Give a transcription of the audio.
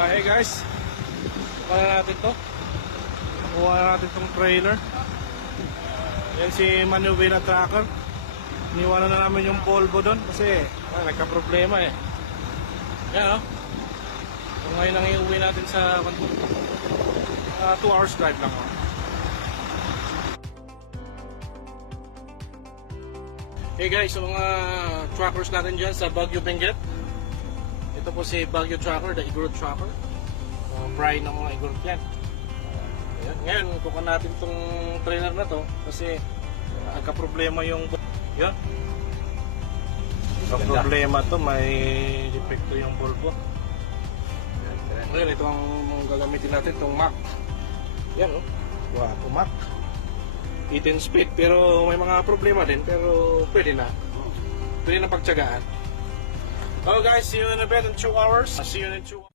Hey guys, kuha na natin to. Kuha na natin tong trailer. Yan si Manuel na tracker. Iniwanan na namin yung Volvo doon kasi nagka-problema eh. Yan o. So, ngayon ang iuwi natin sa 2 hours drive lang. Hey guys, so mga trackers natin dyan sa Baguio Benguet. Ito po si Baguio Tracker, the Igorot Tracker. Pride ng mga Igorot yan. Ngayon, kukuha natin itong trailer na to kasi nagka-problema yung... Yan. Nagka-problema to, may defecto yung Volvo. Ngayon, ito ang gagamitin natin, itong Mac. Yan o. Wow, Mac. 18 speed, pero may mga problema din, pero pwede na. Pwede na pagtsagaan. Oh guys, see you in a bit in 2 hours. See you in 2 hours.